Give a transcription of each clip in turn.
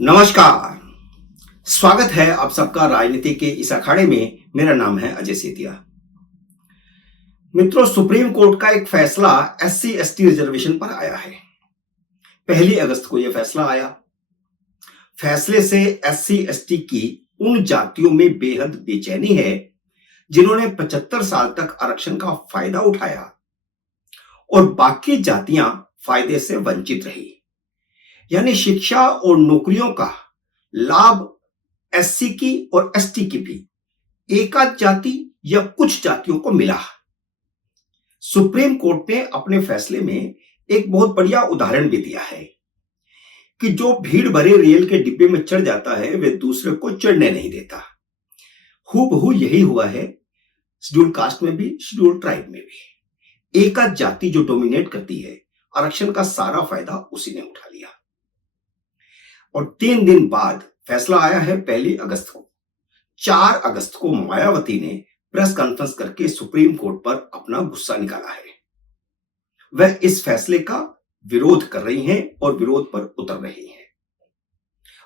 नमस्कार। स्वागत है आप सबका राजनीति के इस अखाड़े में। मेरा नाम है अजय सेतिया। मित्रों, सुप्रीम कोर्ट का एक फैसला एससी एसटी रिजर्वेशन पर आया है। 1 अगस्त को यह फैसला आया। फैसले से एससी एसटी की उन जातियों में बेहद बेचैनी है जिन्होंने 75 साल तक आरक्षण का फायदा उठाया और बाकी जातियां फायदे से वंचित रही। यानी शिक्षा और नौकरियों का लाभ एससी की और एसटी की भी एकाध जाति या कुछ जातियों को मिला। सुप्रीम कोर्ट ने अपने फैसले में एक बहुत बढ़िया उदाहरण भी दिया है कि जो भीड़ भरे रेल के डिब्बे में चढ़ जाता है वे दूसरे को चढ़ने नहीं देता। हूबहू यही हुआ है शेड्यूल कास्ट में भी, शेड्यूल ट्राइब में भी। एकाध जाति जो डोमिनेट करती है, आरक्षण का सारा फायदा उसी ने उठा लिया। और 3 दिन बाद फैसला आया है 1 अगस्त को। 4 अगस्त को मायावती ने प्रेस कॉन्फ्रेंस करके सुप्रीम कोर्ट पर अपना गुस्सा निकाला है। वह इस फैसले का विरोध कर रही हैं और विरोध पर उतर रही हैं।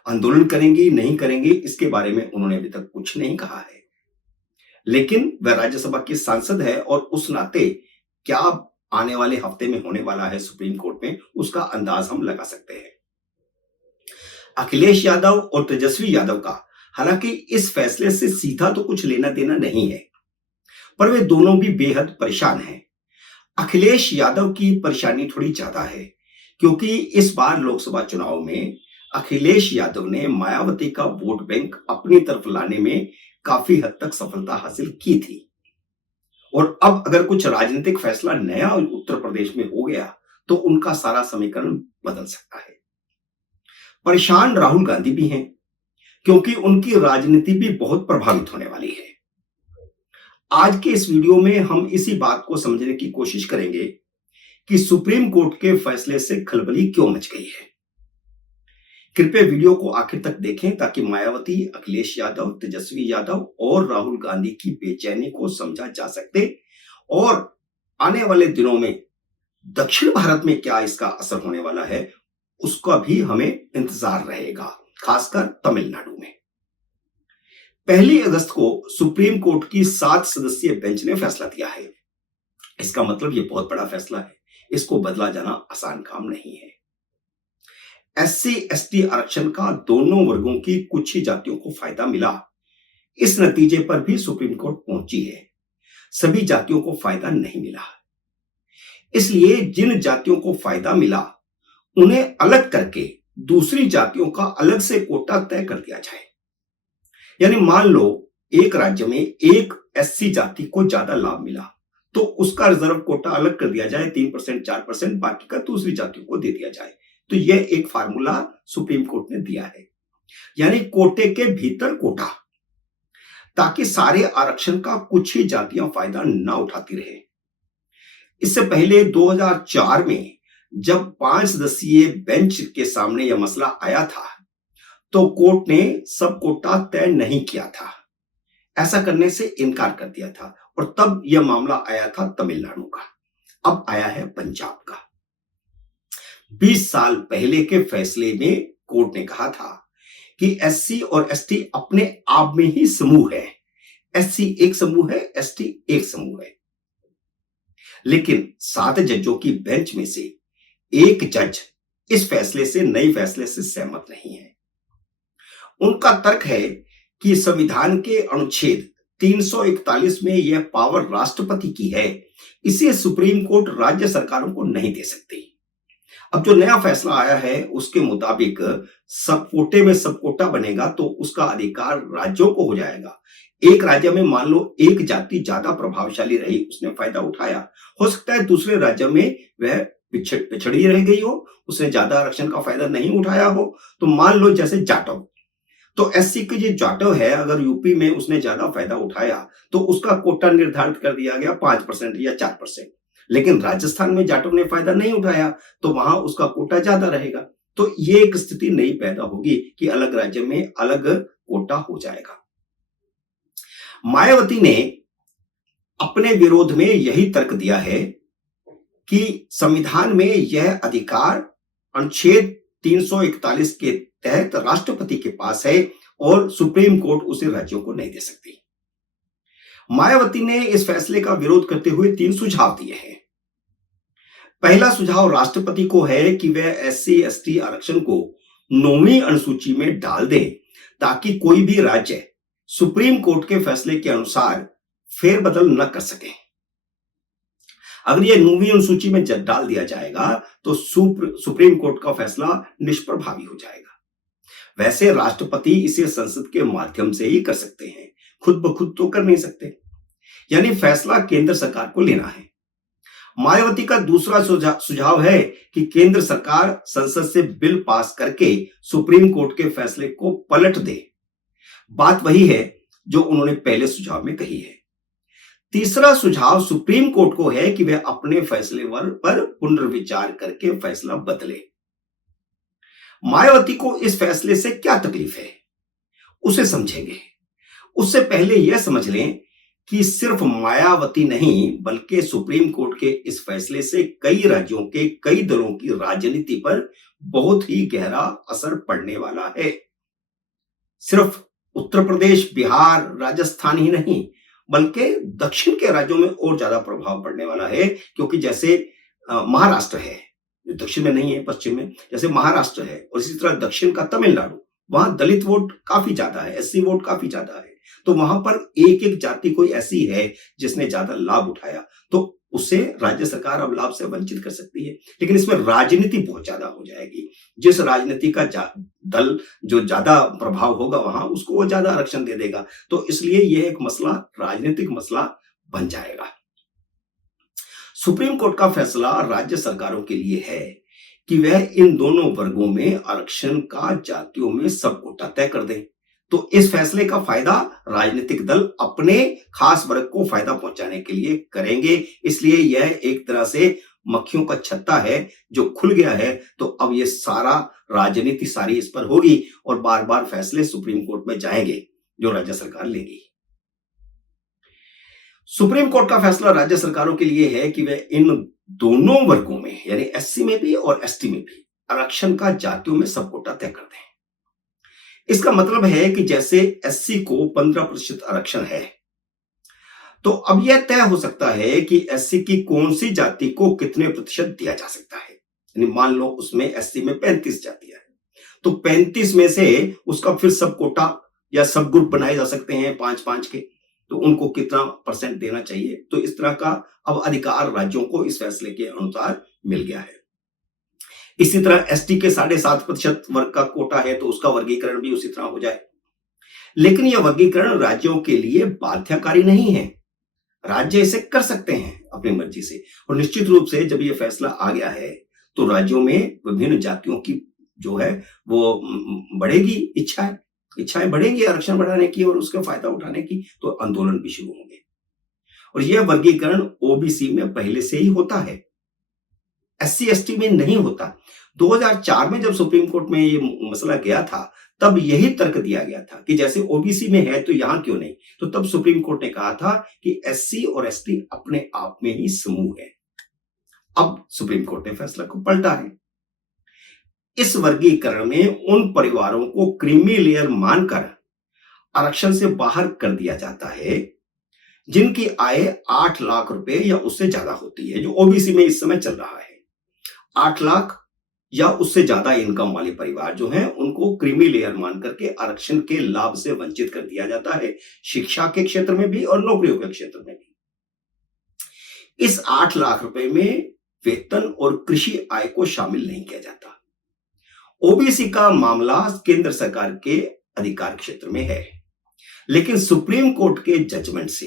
आंदोलन करेंगी नहीं करेंगी इसके बारे में उन्होंने अभी तक कुछ नहीं कहा है, लेकिन वह राज्यसभा की सांसद है और उस नाते क्या आने वाले हफ्ते में होने वाला है सुप्रीम कोर्ट में, उसका अंदाज हम लगा सकते हैं। अखिलेश यादव और तेजस्वी यादव का हालांकि इस फैसले से सीधा तो कुछ लेना देना नहीं है, पर वे दोनों भी बेहद परेशान हैं। अखिलेश यादव की परेशानी थोड़ी ज्यादा है क्योंकि इस बार लोकसभा चुनाव में अखिलेश यादव ने मायावती का वोट बैंक अपनी तरफ लाने में काफी हद तक सफलता हासिल की थी। और अब अगर कुछ राजनीतिक फैसला नया उत्तर प्रदेश में हो गया तो उनका सारा समीकरण बदल सकता है। परेशान राहुल गांधी भी हैं क्योंकि उनकी राजनीति भी बहुत प्रभावित होने वाली है। आज के इस वीडियो में हम इसी बात को समझने की कोशिश करेंगे कि सुप्रीम कोर्ट के फैसले से खलबली क्यों मच गई है। कृपया वीडियो को आखिर तक देखें ताकि मायावती, अखिलेश यादव, तेजस्वी यादव और राहुल गांधी की बेचैनी को समझा जा सके और आने वाले दिनों में दक्षिण भारत में क्या इसका असर होने वाला है उसका भी हमें इंतजार रहेगा, खासकर तमिलनाडु में। 1 अगस्त को सुप्रीम कोर्ट की 7 सदस्यीय बेंच ने फैसला दिया है। इसका मतलब यह बहुत बड़ा फैसला है, इसको बदला जाना आसान काम नहीं है। एससी एसटी आरक्षण का दोनों वर्गों की कुछ ही जातियों को फायदा मिला, इस नतीजे पर भी सुप्रीम कोर्ट पहुंची है। सभी जातियों को फायदा नहीं मिला, इसलिए जिन जातियों को फायदा मिला उन्हें अलग करके दूसरी जातियों का अलग से कोटा तय कर दिया जाए। यानी मान लो एक राज्य में एक एससी जाति को ज्यादा लाभ मिला तो उसका रिजर्व कोटा अलग कर दिया जाए, 3% 4%, बाकी का दूसरी जातियों को दे दिया जाए। तो यह एक फार्मूला सुप्रीम कोर्ट ने दिया है, यानी कोटे के भीतर कोटा, ताकि सारे आरक्षण का कुछ ही जातियां फायदा ना उठाती रहे। इससे पहले 2004 में जब 5 सदस्यीय बेंच के सामने यह मसला आया था तो कोर्ट ने सब कोटा तय नहीं किया था, ऐसा करने से इनकार कर दिया था और तब यह मामला आया था तमिलनाडु का, अब आया है पंजाब का। 20 साल पहले के फैसले में कोर्ट ने कहा था कि एससी और एसटी अपने आप में ही समूह है, एससी एक समूह है, एसटी एक समूह है। लेकिन 7 जजों की बेंच में से एक जज इस फैसले से, नए फैसले से सहमत नहीं है। उनका तर्क है कि संविधान के अनुच्छेद 341 में यह पावर राष्ट्रपति की है, इसे सुप्रीम कोर्ट राज्य सरकारों को नहीं दे सकती। अब जो नया फैसला आया है उसके मुताबिक सब कोटे में सब कोटा बनेगा तो उसका अधिकार राज्यों को हो जाएगा। एक राज्य में मान लो एक जाति ज्यादा प्रभावशाली रही, उसने फायदा उठाया, हो सकता है दूसरे राज्य में वह पिछड़ी रह गई हो, उसने ज्यादा आरक्षण का फायदा नहीं उठाया हो। तो मान लो जैसे जाटव, तो एससी की जो जाटव है अगर यूपी में उसने ज्यादा फायदा उठाया तो उसका कोटा निर्धारित कर दिया गया 5% या 4%। लेकिन राजस्थान में जाटव ने फायदा नहीं उठाया तो वहां उसका कोटा ज्यादा रहेगा। तो ये एक स्थिति नहीं पैदा होगी कि अलग राज्य में अलग कोटा हो जाएगा। मायावती ने अपने विरोध में यही तर्क दिया है कि संविधान में यह अधिकार अनुच्छेद 341 के तहत राष्ट्रपति के पास है और सुप्रीम कोर्ट उसे राज्यों को नहीं दे सकती। मायावती ने इस फैसले का विरोध करते हुए 3 सुझाव दिए हैं। पहला सुझाव राष्ट्रपति को है कि वह एससी एसटी आरक्षण को 9वीं अनुसूची में डाल दे ताकि कोई भी राज्य सुप्रीम कोर्ट के फैसले के अनुसार फेरबदल न कर सके। अगर यह 9वीं अनुसूची में डाल दिया जाएगा तो सुप्रीम कोर्ट का फैसला निष्प्रभावी हो जाएगा। वैसे राष्ट्रपति इसे संसद के माध्यम से ही कर सकते हैं, खुद ब खुद तो कर नहीं सकते, यानी फैसला केंद्र सरकार को लेना है। मायावती का दूसरा सुझाव है कि केंद्र सरकार संसद से बिल पास करके सुप्रीम कोर्ट के फैसले को पलट दे। बात वही है जो उन्होंने पहले सुझाव में कही है। तीसरा सुझाव सुप्रीम कोर्ट को है कि वह अपने फैसले पर पुनर्विचार करके फैसला बदले। मायावती को इस फैसले से क्या तकलीफ है, उसे समझेंगे। उससे पहले यह समझ लें कि सिर्फ मायावती नहीं बल्कि सुप्रीम कोर्ट के इस फैसले से कई राज्यों के कई दलों की राजनीति पर बहुत ही गहरा असर पड़ने वाला है। सिर्फ उत्तर प्रदेश, बिहार, राजस्थान ही नहीं बल्कि दक्षिण के राज्यों में और ज्यादा प्रभाव पड़ने वाला है, क्योंकि जैसे महाराष्ट्र है, जो दक्षिण में नहीं है, पश्चिम में, जैसे महाराष्ट्र है, और इसी तरह दक्षिण का तमिलनाडु, वहां दलित वोट काफी ज्यादा है, एससी वोट काफी ज्यादा है, तो वहां पर एक एक जाति कोई ऐसी है जिसने ज्यादा लाभ उठाया, तो उससे राज्य सरकार अब लाभ से वंचित कर सकती है। लेकिन इसमें राजनीति बहुत ज्यादा हो जाएगी। जिस राजनीति का दल जो ज्यादा प्रभाव होगा वहां, उसको वो ज्यादा आरक्षण दे देगा। तो इसलिए यह एक मसला, राजनीतिक मसला बन जाएगा। सुप्रीम कोर्ट का फैसला राज्य सरकारों के लिए है कि वह इन दोनों वर्गों में आरक्षण का जातियों में सब कोटा तय कर दें। तो इस फैसले का फायदा राजनीतिक दल अपने खास वर्ग को फायदा पहुंचाने के लिए करेंगे। इसलिए यह एक तरह से मक्खियों का छत्ता है जो खुल गया है। तो अब ये सारा राजनीति सारी इस पर होगी और बार बार फैसले सुप्रीम कोर्ट में जाएंगे जो राज्य सरकार लेगी। सुप्रीम कोर्ट का फैसला राज्य सरकारों के लिए है कि वे इन दोनों वर्गों में, यानी एससी में भी और एसटी में भी, आरक्षण का जातियों में सब कोटा तय कर दें। इसका मतलब है कि जैसे एससी को 15% आरक्षण है, तो अब यह तय हो सकता है कि एससी की कौन सी जाति को कितने प्रतिशत दिया जा सकता है। यानी मान लो उसमें एससी में 35 जातियां हैं, तो 35 में से उसका फिर सब कोटा या सब ग्रुप बनाए जा सकते हैं 5-5 के, तो उनको कितना परसेंट देना चाहिए। तो इस तरह का अब अधिकार राज्यों को इस फैसले के अनुसार मिल गया है। इसी तरह एसटी के 7.5% वर्ग का कोटा है, तो उसका वर्गीकरण भी उसी तरह हो जाए। लेकिन यह वर्गीकरण राज्यों के लिए बाध्यकारी नहीं है, राज्य इसे कर सकते हैं अपनी मर्जी से। और निश्चित रूप से जब यह फैसला आ गया है तो राज्यों में विभिन्न जातियों की जो है वो बढ़ेगी, इच्छाएं बढ़ेंगी आरक्षण बढ़ाने की और उसका फायदा उठाने की, तो आंदोलन भी शुरू होंगे। और यह वर्गीकरण ओबीसी में पहले से ही होता है, एससी एसटी में नहीं होता। 2004 में जब सुप्रीम कोर्ट में ये मसला गया था तब यही तर्क दिया गया था कि जैसे ओबीसी में है तो यहां क्यों नहीं। तो तब सुप्रीम कोर्ट ने कहा था कि एससी और एसटी अपने आप में ही समूह है। अब सुप्रीम कोर्ट ने फैसला को पलटा है। इस वर्गीकरण में उन परिवारों को क्रीमी लेयर मानकर आरक्षण से बाहर कर दिया जाता है जिनकी आय 8 लाख रुपए या उससे ज्यादा होती है, जो ओबीसी में इस समय चल रहा है। 8 लाख या उससे ज्यादा इनकम वाले परिवार जो हैं उनको क्रीमी लेयर मान करके आरक्षण के लाभ से वंचित कर दिया जाता है, शिक्षा के क्षेत्र में भी और नौकरियों के क्षेत्र में भी। इस 8 लाख रुपए में वेतन और कृषि आय को शामिल नहीं किया जाता। ओबीसी का मामला केंद्र सरकार के अधिकार क्षेत्र में है, लेकिन सुप्रीम कोर्ट के जजमेंट से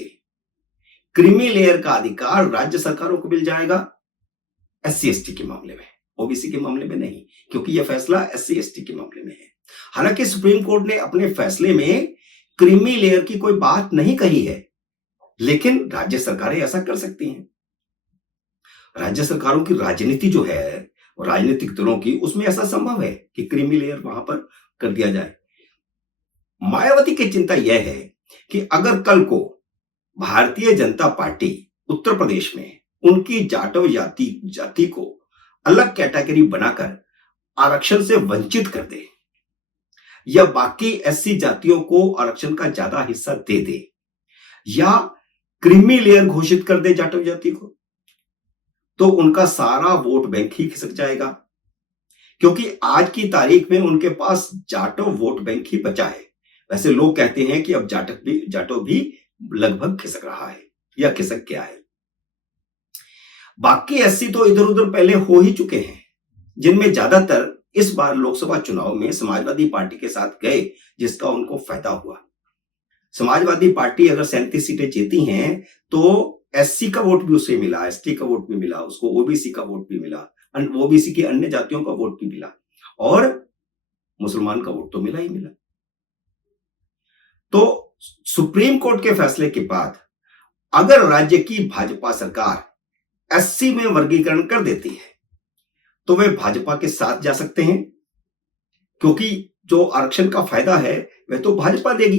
क्रीमी लेयर का अधिकार राज्य सरकारों को मिल जाएगा, एससी एसटी के मामले में, ओबीसी के मामले में नहीं, क्योंकि यह फैसला एससी एसटी के मामले में है। हालांकि सुप्रीम कोर्ट ने अपने फैसले में क्रीमी लेयर की कोई बात नहीं कही है, लेकिन राज्य सरकारें ऐसा कर सकती हैं। राज्य सरकारों की राजनीति जो है और राजनीतिक दलों की, उसमें ऐसा संभव है कि क्रीमी लेयर वहां पर कर दिया जाए। मायावती की चिंता यह है कि अगर कल को भारतीय जनता पार्टी उत्तर प्रदेश में उनकी जाटव जाति को अलग कैटेगरी बनाकर आरक्षण से वंचित कर दे, या बाकी एससी जातियों को आरक्षण का ज्यादा हिस्सा दे दे या क्रीमी लेयर घोषित कर दे जाटव जाति को, तो उनका सारा वोट बैंक ही खिसक जाएगा, क्योंकि आज की तारीख में उनके पास जाटव वोट बैंक ही बचा है। वैसे लोग कहते हैं कि अब जाटव भी लगभग खिसक रहा है या खिसक गया है। बाकी एससी तो इधर उधर पहले हो ही चुके हैं, जिनमें ज्यादातर इस बार लोकसभा चुनाव में समाजवादी पार्टी के साथ गए, जिसका उनको फायदा हुआ। समाजवादी पार्टी अगर 37 सीटें जीती हैं तो एससी का वोट भी उसे मिला, एसटी का वोट भी मिला उसको, ओबीसी का वोट भी मिला, ओबीसी की अन्य जातियों का वोट भी मिला और मुसलमान का वोट तो मिला ही मिला। तो सुप्रीम कोर्ट के फैसले के बाद अगर राज्य की भाजपा सरकार एससी में वर्गीकरण कर देती है तो वे भाजपा के साथ जा सकते हैं, क्योंकि जो आरक्षण का फायदा है वह तो भाजपा देगी।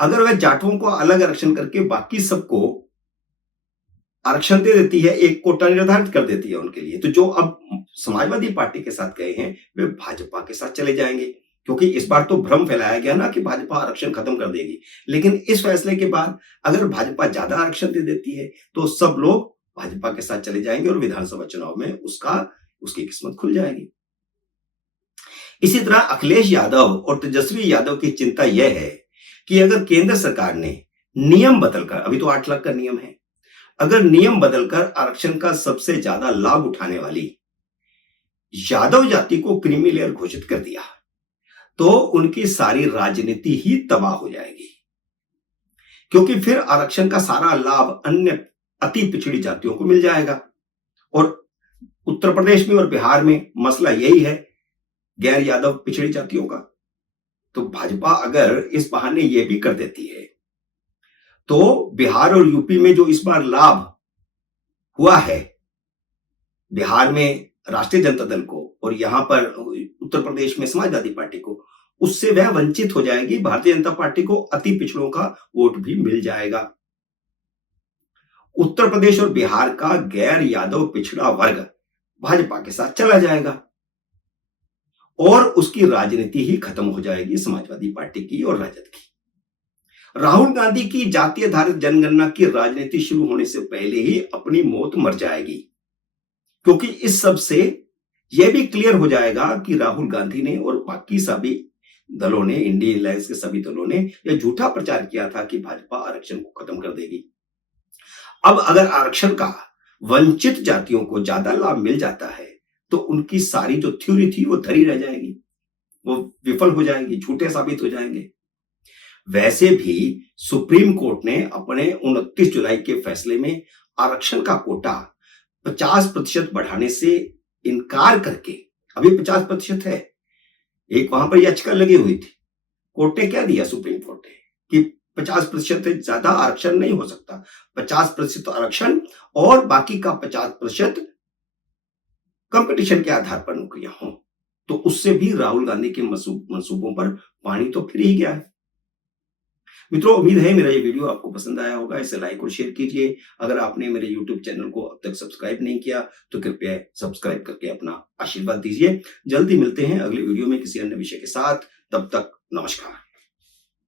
अगर वह जाटवों को अलग आरक्षण करके बाकी सबको आरक्षण दे देती है, एक कोटा निर्धारित कर देती है उनके लिए, तो जो अब समाजवादी पार्टी के साथ गए हैं वे भाजपा के साथ चले जाएंगे, क्योंकि इस बार तो भ्रम फैलाया गया ना कि भाजपा आरक्षण खत्म कर देगी। लेकिन इस फैसले के बाद अगर भाजपा ज्यादा आरक्षण दे देती है तो सब लोग भाजपा के साथ चले जाएंगे और विधानसभा चुनाव में उसकी किस्मत खुल जाएगी। इसी तरह अखिलेश यादव और तेजस्वी यादव की चिंता यह है कि अगर केंद्र सरकार ने नियम बदलकर, अभी तो 8 लाख का नियम है, अगर नियम बदलकर आरक्षण का सबसे ज्यादा लाभ उठाने वाली यादव जाति को क्रीमी लेयर घोषित कर दिया तो उनकी सारी राजनीति ही तबाह हो जाएगी, क्योंकि फिर आरक्षण का सारा लाभ अन्य अति पिछड़ी जातियों को मिल जाएगा। और उत्तर प्रदेश में और बिहार में मसला यही है, गैर यादव पिछड़ी जातियों का। तो भाजपा अगर इस बहाने यह भी कर देती है तो बिहार और यूपी में जो इस बार लाभ हुआ है, बिहार में राष्ट्रीय जनता दल को और यहां पर उत्तर प्रदेश में समाजवादी पार्टी को, उससे वह वंचित हो जाएगी। भारतीय जनता पार्टी को अति पिछड़ों का वोट भी मिल जाएगा। उत्तर प्रदेश और बिहार का गैर यादव पिछड़ा वर्ग भाजपा के साथ चला जाएगा और उसकी राजनीति ही खत्म हो जाएगी, समाजवादी पार्टी की और राजद की। राहुल गांधी की जातीय आधारित जनगणना की राजनीति शुरू होने से पहले ही अपनी मौत मर जाएगी, क्योंकि इस सब से यह भी क्लियर हो जाएगा कि राहुल गांधी ने और बाकी सभी दलों ने, इंडियन अलायंस के सभी दलों ने यह झूठा प्रचार किया था कि भाजपा आरक्षण को खत्म कर देगी। अब अगर आरक्षण का वंचित जातियों को ज्यादा लाभ मिल जाता है तो उनकी सारी जो थ्योरी थी वो धरी रह जाएगी, वो विफल हो जाएगी, झूठे साबित हो जाएंगे। वैसे भी सुप्रीम कोर्ट ने अपने 29 जुलाई के फैसले में आरक्षण का कोटा 50% बढ़ाने से इनकार करके, अभी 50% है, एक वहां पर याचिका लगी हुई थी, कोर्ट ने क्या दिया, सुप्रीम कोर्ट ने, कि 50% से ज्यादा आरक्षण नहीं हो सकता, 50% आरक्षण और बाकी का 50% कंपटीशन के आधार पर नौकरियां हों। तो उससे भी राहुल गांधी के मंसूबों पर पानी तो फिर ही गया है। मित्रों, उम्मीद है मेरा ये वीडियो आपको पसंद आया होगा। इसे लाइक और शेयर कीजिए। अगर आपने मेरे YouTube चैनल को अब तक सब्सक्राइब नहीं किया तो कृपया सब्सक्राइब करके अपना आशीर्वाद दीजिए। जल्दी मिलते हैं अगले वीडियो में किसी अन्य विषय के साथ। तब तक नमस्कार।